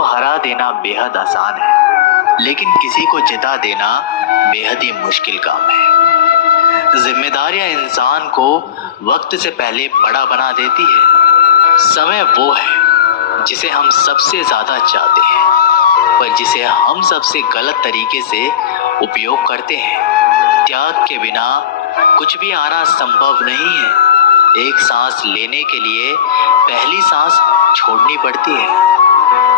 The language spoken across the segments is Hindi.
को हरा देना बेहद आसान है, लेकिन किसी को जिता देना बेहद ही मुश्किल काम है। जिम्मेदारियां इंसान को वक्त से पहले बड़ा बना देती है। समय वो है जिसे हम सबसे ज्यादा चाहते हैं, पर जिसे हम सबसे गलत तरीके से उपयोग करते हैं। त्याग के बिना कुछ भी आना संभव नहीं है। एक सांस लेने के लिए पहली सांस छोड़नी पड़ती है।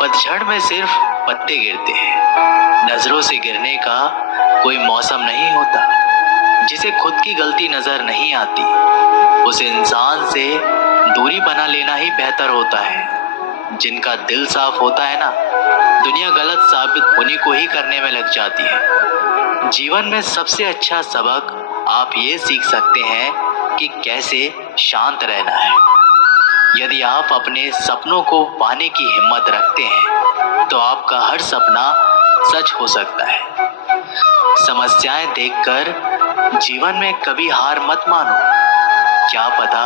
पतझड़ में सिर्फ पत्ते गिरते हैं। नजरों से गिरने का कोई मौसम नहीं होता। जिसे खुद की गलती नजर नहीं आती, उस इंसान से दूरी बना लेना ही बेहतर होता है। जिनका दिल साफ होता है ना, दुनिया गलत साबित उन्हीं को ही करने में लग जाती है। जीवन में सबसे अच्छा सबक आप ये सीख सकते हैं कि कैसे शांत रहना है। यदि आप अपने सपनों को पाने की हिम्मत रखते हैं, तो आपका हर सपना सच हो सकता है। समस्याएं देखकर जीवन में कभी हार मत मानो। क्या पता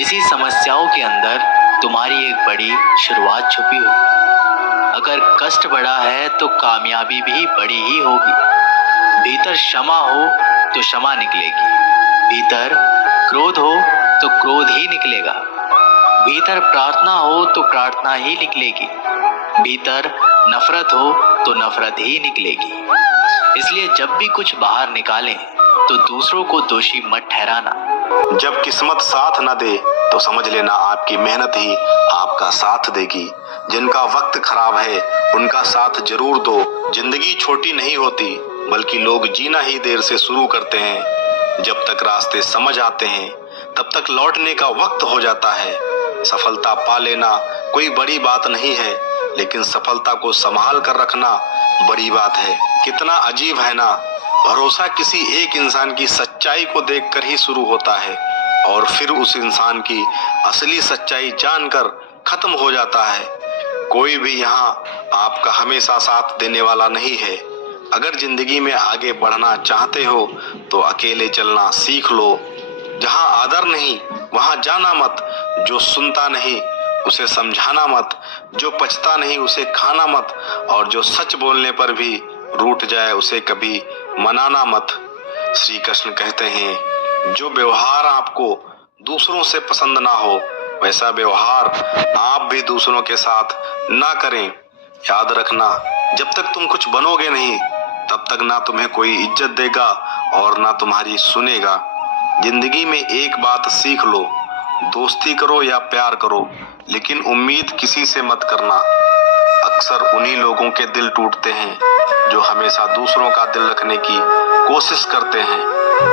इसी समस्याओं के अंदर तुम्हारी एक बड़ी शुरुआत छुपी हो। अगर कष्ट बड़ा है तो कामयाबी भी बड़ी ही होगी। भीतर क्षमा हो तो क्षमा निकलेगी। भीतर क्रोध हो तो क्रोध ही निकलेगा। भीतर प्रार्थना हो तो प्रार्थना ही निकलेगी। भीतर नफरत हो तो नफरत ही निकलेगी। इसलिए जब भी कुछ बाहर निकालें तो दूसरों को दोषी मत ठहराना। जब किस्मत साथ न दे तो समझ लेना आपकी मेहनत ही आपका साथ देगी। जिनका वक्त खराब है उनका साथ जरूर दो। जिंदगी छोटी नहीं होती, बल्कि लोग जीना ही देर से शुरू करते हैं। जब तक रास्ते समझ आते हैं तब तक लौटने का वक्त हो जाता है। सफलता पा लेना कोई बड़ी बात नहीं है, लेकिन सफलता को संभाल कर रखना बड़ी बात है। कितना अजीब है ना, भरोसा किसी एक इंसान की सच्चाई को देखकर ही शुरू होता है और फिर उस इंसान की असली सच्चाई जानकर खत्म हो जाता है। कोई भी यहाँ आपका हमेशा साथ देने वाला नहीं है। अगर जिंदगी में आगे बढ़ना चाहते हो तो अकेले चलना सीख लो। जहाँ आदर नहीं वहाँ जाना मत। जो सुनता नहीं उसे समझाना मत। जो पचता नहीं उसे खाना मत। और जो सच बोलने पर भी रूठ जाए उसे कभी मनाना मत। श्री कृष्ण कहते हैं, जो व्यवहार आपको दूसरों से पसंद ना हो वैसा व्यवहार आप भी दूसरों के साथ ना करें। याद रखना, जब तक तुम कुछ बनोगे नहीं तब तक ना तुम्हें कोई इज्जत देगा और ना तुम्हारी सुनेगा। जिंदगी में एक बात सीख लो, दोस्ती करो या प्यार करो, लेकिन उम्मीद किसी से मत करना। अक्सर उन्हीं लोगों के दिल टूटते हैं जो हमेशा दूसरों का दिल रखने की कोशिश करते हैं।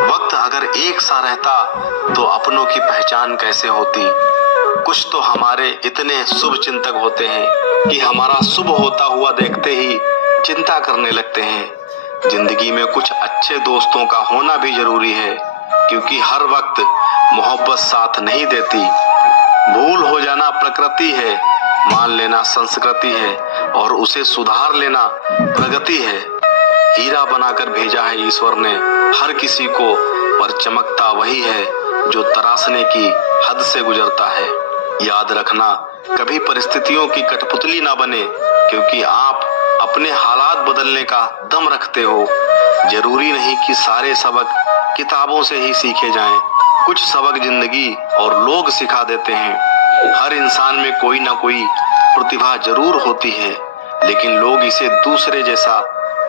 वक्त अगर एक सा रहता तो अपनों की पहचान कैसे होती। कुछ तो हमारे इतने शुभ चिंतक होते हैं कि हमारा शुभ होता हुआ देखते ही चिंता करने लगते हैं। जिंदगी में कुछ अच्छे दोस्तों का होना भी जरूरी है, क्योंकि हर वक्त मोहब्बत साथ नहीं देती। भूल हो जाना प्रकृति है, मान लेना संस्कृति है और उसे सुधार लेना प्रगति है। हीरा बनाकर भेजा है ईश्वर ने हर किसी को, पर चमकता वही है जो तराशने की हद से गुजरता है। याद रखना, कभी परिस्थितियों की कठपुतली ना बने, क्योंकि आप अपने हालात बदलने का दम रखते हो। जरूरी नहीं कि सारे सबक किताबों से ही सीखे जाएं। कुछ सबक जिंदगी और लोग सिखा देते हैं। हर इंसान में कोई ना कोई प्रतिभा जरूर होती है, लेकिन लोग इसे दूसरे जैसा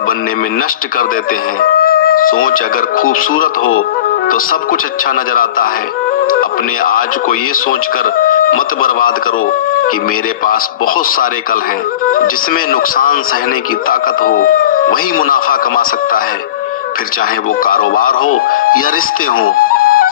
बनने में नष्ट कर देते हैं। सोच अगर खूबसूरत हो तो सब कुछ अच्छा नजर आता है। अपने आज को ये सोचकर मत बर्बाद करो कि मेरे पास बहुत सारे कल हैं। जिसमें नुकसान सहने की ताकत हो वही मुनाफा कमा सकता है, फिर चाहे वो कारोबार हो या रिश्ते हो।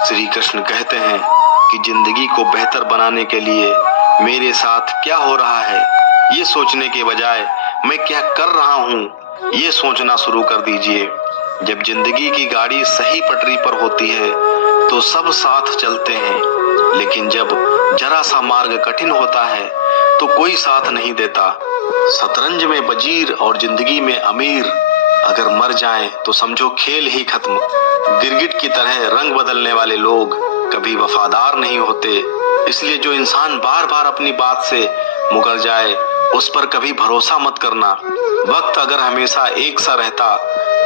श्री कृष्ण कहते हैं कि जिंदगी को बेहतर बनाने के लिए मेरे साथ क्या हो रहा है ये सोचने के बजाय मैं क्या कर रहा हूँ ये सोचना शुरू कर दीजिए। जब जिंदगी की गाड़ी सही पटरी पर होती है तो सब साथ चलते हैं, लेकिन जब जरा सा मार्ग कठिन होता है तो कोई साथ नहीं देता। शतरंज में वजीर और जिंदगी में अमीर अगर मर जाएं तो समझो खेल ही खत्म। गिरगिट की तरह रंग बदलने वाले लोग कभी वफादार नहीं होते। इसलिए जो इंसान बार बार अपनी बात से मुकर जाए उस पर कभी भरोसा मत करना। वक्त अगर हमेशा एक सा रहता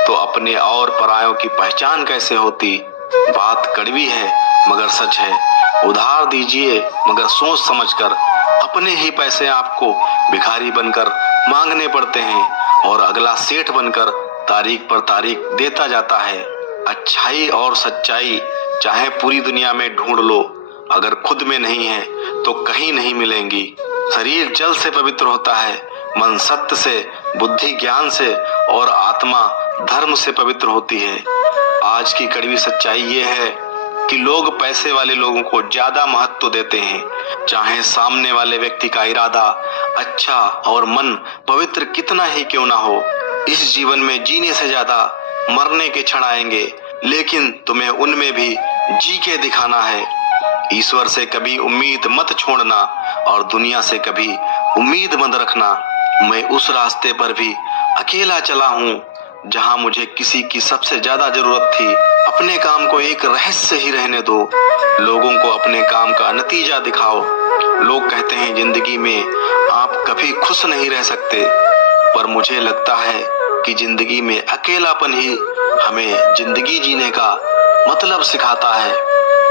तो अपने और परायों की पहचान कैसे होती। बात कड़वी है मगर सच है। उधार दीजिए मगर सोच समझकर। अपने ही पैसे आपको भिखारी बनकर मांगने पड़ते हैं और अगला सेठ बनकर तारीख पर तारीख देता जाता है। अच्छाई और सच्चाई चाहे पूरी दुनिया में ढूंढ लो, अगर खुद में नहीं है तो कहीं नहीं मिलेंगी। शरीर जल से पवित्र होता है, मन सत्य से, बुद्धि ज्ञान से और आत्मा धर्म से पवित्र होती है। आज की कड़वी सच्चाई ये है कि लोग पैसे वाले लोगों को ज्यादा महत्व देते हैं, चाहे सामने वाले व्यक्ति का इरादा अच्छा और मन पवित्र कितना ही क्यों ना हो। इस जीवन में जीने से ज्यादा मरने के क्षण आएंगे, लेकिन तुम्हें उनमें भी जी के दिखाना है। ईश्वर से कभी उम्मीद मत छोड़ना और दुनिया से कभी उम्मीद मत रखना। मैं उस रास्ते पर भी अकेला चला हूँ जहाँ मुझे किसी की सबसे ज्यादा जरूरत थी। अपने काम को एक रहस्य ही रहने दो, लोगों को अपने काम का नतीजा दिखाओ। लोग कहते हैं जिंदगी में आप कभी खुश नहीं रह सकते, पर मुझे लगता है कि जिंदगी में अकेलापन ही हमें जिंदगी जीने का मतलब सिखाता है।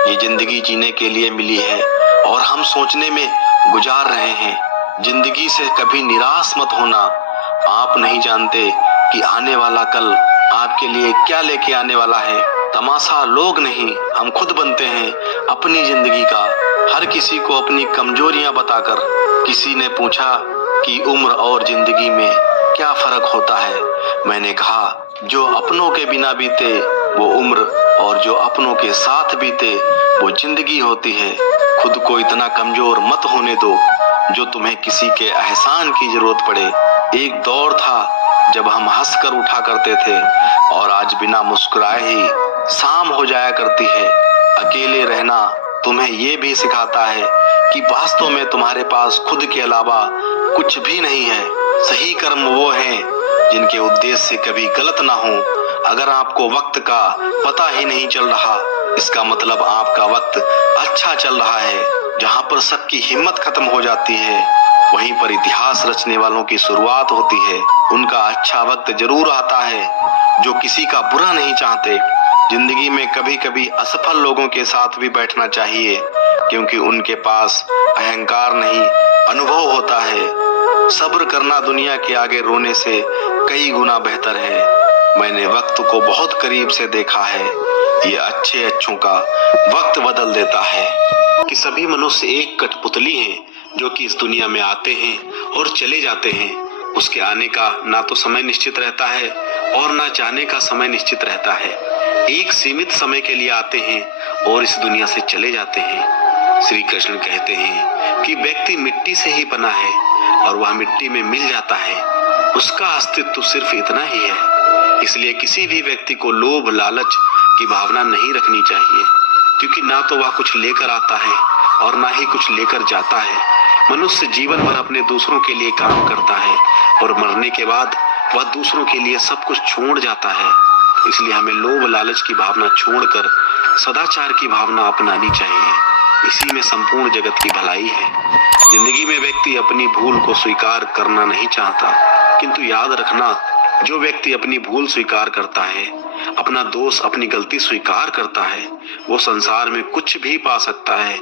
ये जिंदगी जीने के लिए मिली है और हम सोचने में गुजार रहे हैं। जिंदगी से कभी निराश मत होना। आप नहीं जानते कि आने वाला कल आपके लिए क्या लेके आने वाला है। तमाशा लोग नहीं, हम खुद बनते हैं अपनी जिंदगी का। हर किसी को अपनी कमजोरियां बताकर। किसी ने पूछा कि उम्र और जिंदगी में क्या फर्क होता है। मैंने कहा जो अपनों के बिना बीते वो उम्र और जो अपनों के साथ बीते वो जिंदगी होती है। खुद को इतना कमजोर मत होने दो जो तुम्हें किसी के एहसान की जरूरत पड़े। एक दौर था जब हम हंसकर उठा करते थे और आज बिना मुस्कुराए ही शाम हो जाया करती है। अकेले रहना तुम्हें ये भी सिखाता है कि वास्तव में तुम्हारे पास खुद के अलावा कुछ भी नहीं है। सही कर्म वो हैं जिनके उद्देश्य से कभी गलत ना हो। अगर आपको वक्त का पता ही नहीं चल रहा, इसका मतलब आपका वक्त अच्छा चल रहा है। जहाँ पर सबकी हिम्मत खत्म हो जाती है, वहीं पर इतिहास रचने वालों की शुरुआत होती है। उनका अच्छा वक्त जरूर आता है जो किसी का बुरा नहीं चाहते। जिंदगी में कभी कभी असफल लोगों के साथ भी बैठना चाहिए, क्योंकि उनके पास अहंकार नहीं अनुभव होता है। सब्र करना दुनिया के आगे रोने से कई गुना बेहतर है। मैंने वक्त को बहुत करीब से देखा है। ये अच्छों का वक्त बदल देता है कि सभी मनुष्य एक कठपुतली हैं जो कि इस दुनिया में आते हैं और चले जाते हैं। उसके आने का ना तो समय निश्चित रहता है और ना जाने का समय निश्चित रहता है। एक सीमित समय के लिए आते हैं और इस दुनिया से चले जाते हैं। श्री कृष्ण कहते हैं कि व्यक्ति मिट्टी से ही बना है और वह मिट्टी में मिल जाता है। उसका अस्तित्व सिर्फ इतना ही है। इसलिए किसी भी व्यक्ति को लोभ लालच की भावना नहीं रखनी चाहिए, क्योंकि ना तो वह कुछ लेकर आता है और ना ही कुछ लेकर जाता है। मनुष्य जीवन भर अपने दूसरों के लिए काम करता है और मरने के बाद वह दूसरों के लिए सब कुछ छोड़ जाता है। इसलिए हमें लोभ लालच की भावना छोड़कर सदाचार की भावना अपनानी चाहिए। इसी में संपूर्ण जगत की भलाई है। जिंदगी में व्यक्ति अपनी भूल को स्वीकार करना नहीं चाहता, किंतु याद रखना, जो व्यक्ति अपनी भूल स्वीकार करता है, अपना दोष अपनी गलती स्वीकार करता है, वो संसार में कुछ भी पा सकता है।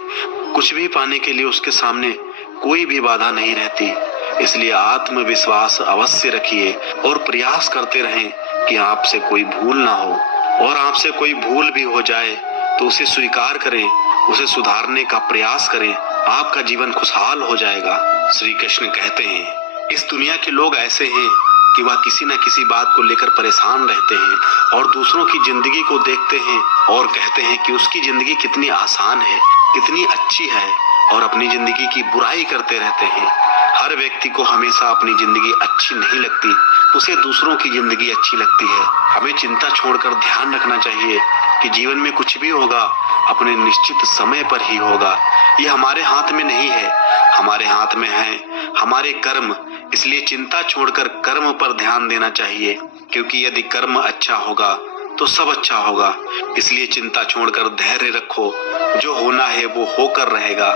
कुछ भी पाने के लिए उसके सामने कोई भी बाधा नहीं रहती। इसलिए आत्मविश्वास अवश्य रखिए और प्रयास करते रहें कि आपसे कोई भूल ना हो, और आपसे कोई भूल भी हो जाए तो उसे स्वीकार करें, उसे सुधारने का प्रयास करें। आपका जीवन खुशहाल हो जाएगा। श्री कृष्ण कहते हैं इस दुनिया के लोग ऐसे हैं कि वह किसी न किसी बात को लेकर परेशान रहते हैं और दूसरों की जिंदगी को देखते हैं और कहते हैं कि उसकी जिंदगी कितनी आसान है, कितनी अच्छी है, और अपनी जिंदगी की बुराई करते रहते हैं। हर व्यक्ति को हमेशा अपनी जिंदगी अच्छी नहीं लगती, उसे दूसरों की जिंदगी अच्छी लगती है। हमें चिंता छोड़कर ध्यान रखना चाहिए कि जीवन में कुछ भी होगा अपने निश्चित समय पर ही होगा। ये हमारे हाथ में नहीं है, हमारे हाथ में है हमारे कर्म। इसलिए चिंता छोड़कर कर्म पर ध्यान देना चाहिए, क्योंकि यदि कर्म अच्छा होगा तो सब अच्छा होगा। इसलिए चिंता छोड़कर धैर्य रखो, जो होना है वो होकर रहेगा।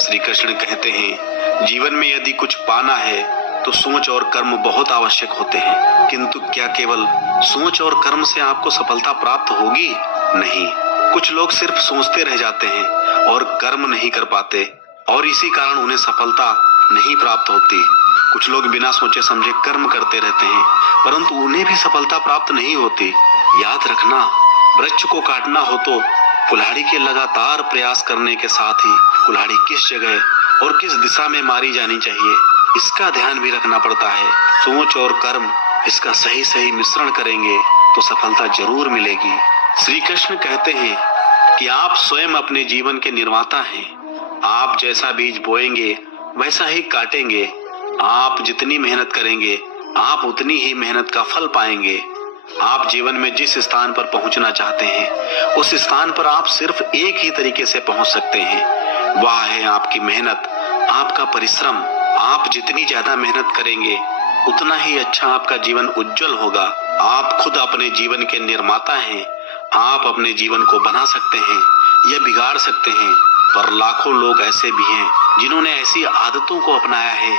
श्री कृष्ण कहते हैं जीवन में यदि कुछ पाना है तो सोच और कर्म बहुत आवश्यक होते हैं, किंतु क्या केवल सोच और कर्म से आपको सफलता प्राप्त होगी? नहीं, कुछ लोग सिर्फ सोचते रह जाते हैं और कर्म नहीं कर पाते और इसी कारण उन्हें सफलता नहीं प्राप्त होती। कुछ लोग बिना सोचे समझे कर्म करते रहते हैं परंतु उन्हें भी सफलता प्राप्त नहीं होती। याद रखना, वृक्ष को काटना हो तो कुल्हाड़ी के लगातार प्रयास करने के साथ ही कुल्हाड़ी किस जगह और किस दिशा में मारी जानी चाहिए इसका ध्यान भी रखना पड़ता है। सोच और कर्म इसका सही सही मिश्रण करेंगे तो सफलता जरूर मिलेगी। श्री कृष्ण कहते हैं कि आप स्वयं अपने जीवन के निर्माता हैं। आप जैसा बीज बोएंगे वैसा ही काटेंगे। आप जितनी मेहनत करेंगे आप उतनी ही मेहनत का फल पाएंगे। आप जीवन में जिस स्थान पर पहुंचना चाहते हैं उस स्थान पर आप सिर्फ एक ही तरीके से पहुंच सकते हैं, वह है आपकी मेहनत, आपका परिश्रम। आप जितनी ज्यादा मेहनत करेंगे उतना ही अच्छा आपका जीवन उज्जवल होगा। आप खुद अपने जीवन के निर्माता हैं। आप अपने जीवन को बना सकते हैं या बिगाड़ सकते हैं, पर लाखों लोग ऐसे भी हैं जिन्होंने ऐसी आदतों को अपनाया है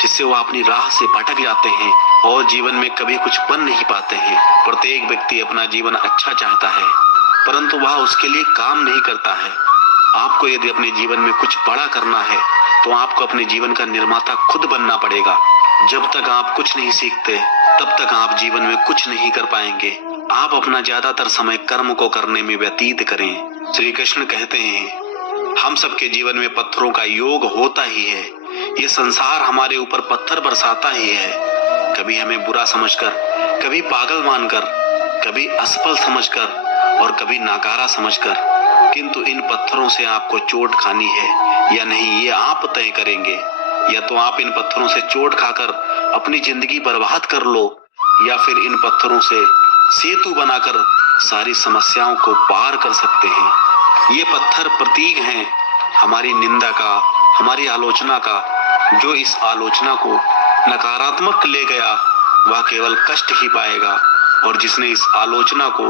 जिससे वो अपनी राह से भटक जाते हैं और जीवन में कभी कुछ बन नहीं पाते हैं। प्रत्येक व्यक्ति अपना जीवन अच्छा चाहता है परंतु वह उसके लिए काम नहीं करता है। आपको यदि अपने जीवन में कुछ बड़ा करना है तो आपको अपने जीवन का निर्माता खुद बनना पड़ेगा। जब तक आप कुछ नहीं सीखते तब तक आप जीवन में कुछ नहीं कर पाएंगे। आप अपना ज्यादातर समय कर्म को करने में व्यतीत करें। श्री कृष्ण कहते हैं, हम सबके जीवन में पत्थरों का योग होता ही है। ये संसार हमारे ऊपर पत्थर बरसाता ही है, कभी हमें बुरा समझकर, कभी पागल मानकर, कभी असफल समझकर और कभी नाकारा समझकर। किंतु इन पत्थरों से आपको चोट खानी है या नहीं ये आप तय करेंगे। या तो आप इन पत्थरों से चोट खाकर अपनी जिंदगी बर्बाद कर लो या फिर इन पत्थरों से सेतु बनाकर सारी समस्याओं को पार कर सकते हैं। ये पत्थर प्रतीक हैं हमारी निंदा का, हमारी आलोचना का। जो इस आलोचना को नकारात्मक ले गया वह केवल कष्ट ही पाएगा और जिसने इस आलोचना को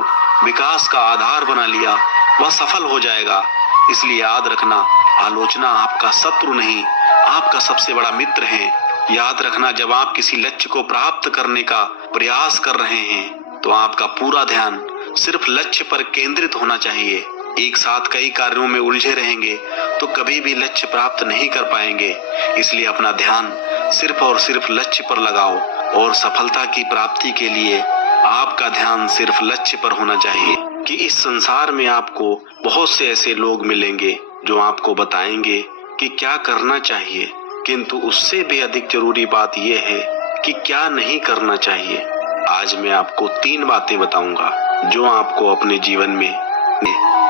विकास का आधार बना लिया वह सफल हो जाएगा। इसलिए याद रखना, आलोचना आपका शत्रु नहीं, आपका सबसे बड़ा मित्र है। याद रखना, जब आप किसी लक्ष्य को प्राप्त करने का प्रयास कर रहे हैं तो आपका पूरा ध्यान सिर्फ लक्ष्य पर केंद्रित होना चाहिए। एक साथ कई कार्यों में उलझे रहेंगे तो कभी भी लक्ष्य प्राप्त नहीं कर पाएंगे। इसलिए अपना ध्यान सिर्फ और सिर्फ लक्ष्य पर लगाओ और सफलता की प्राप्ति के लिए आपका ध्यान सिर्फ लक्ष्य पर होना चाहिए। कि इस संसार में आपको बहुत से ऐसे लोग मिलेंगे जो आपको बताएंगे कि क्या करना चाहिए, किंतु उससे भी अधिक जरूरी बात यह है कि क्या नहीं करना चाहिए। आज मैं आपको 3 बातें बताऊंगा जो आपको अपने जीवन में।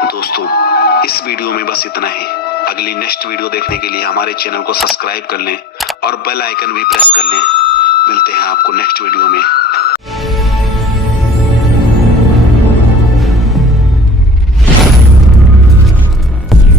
दोस्तों, इस वीडियो में बस इतना ही। अगली नेक्स्ट वीडियो देखने के लिए हमारे चैनल को सब्सक्राइब कर लें और बेल आइकन भी प्रेस कर लें। मिलते हैं आपको नेक्स्ट वीडियो में।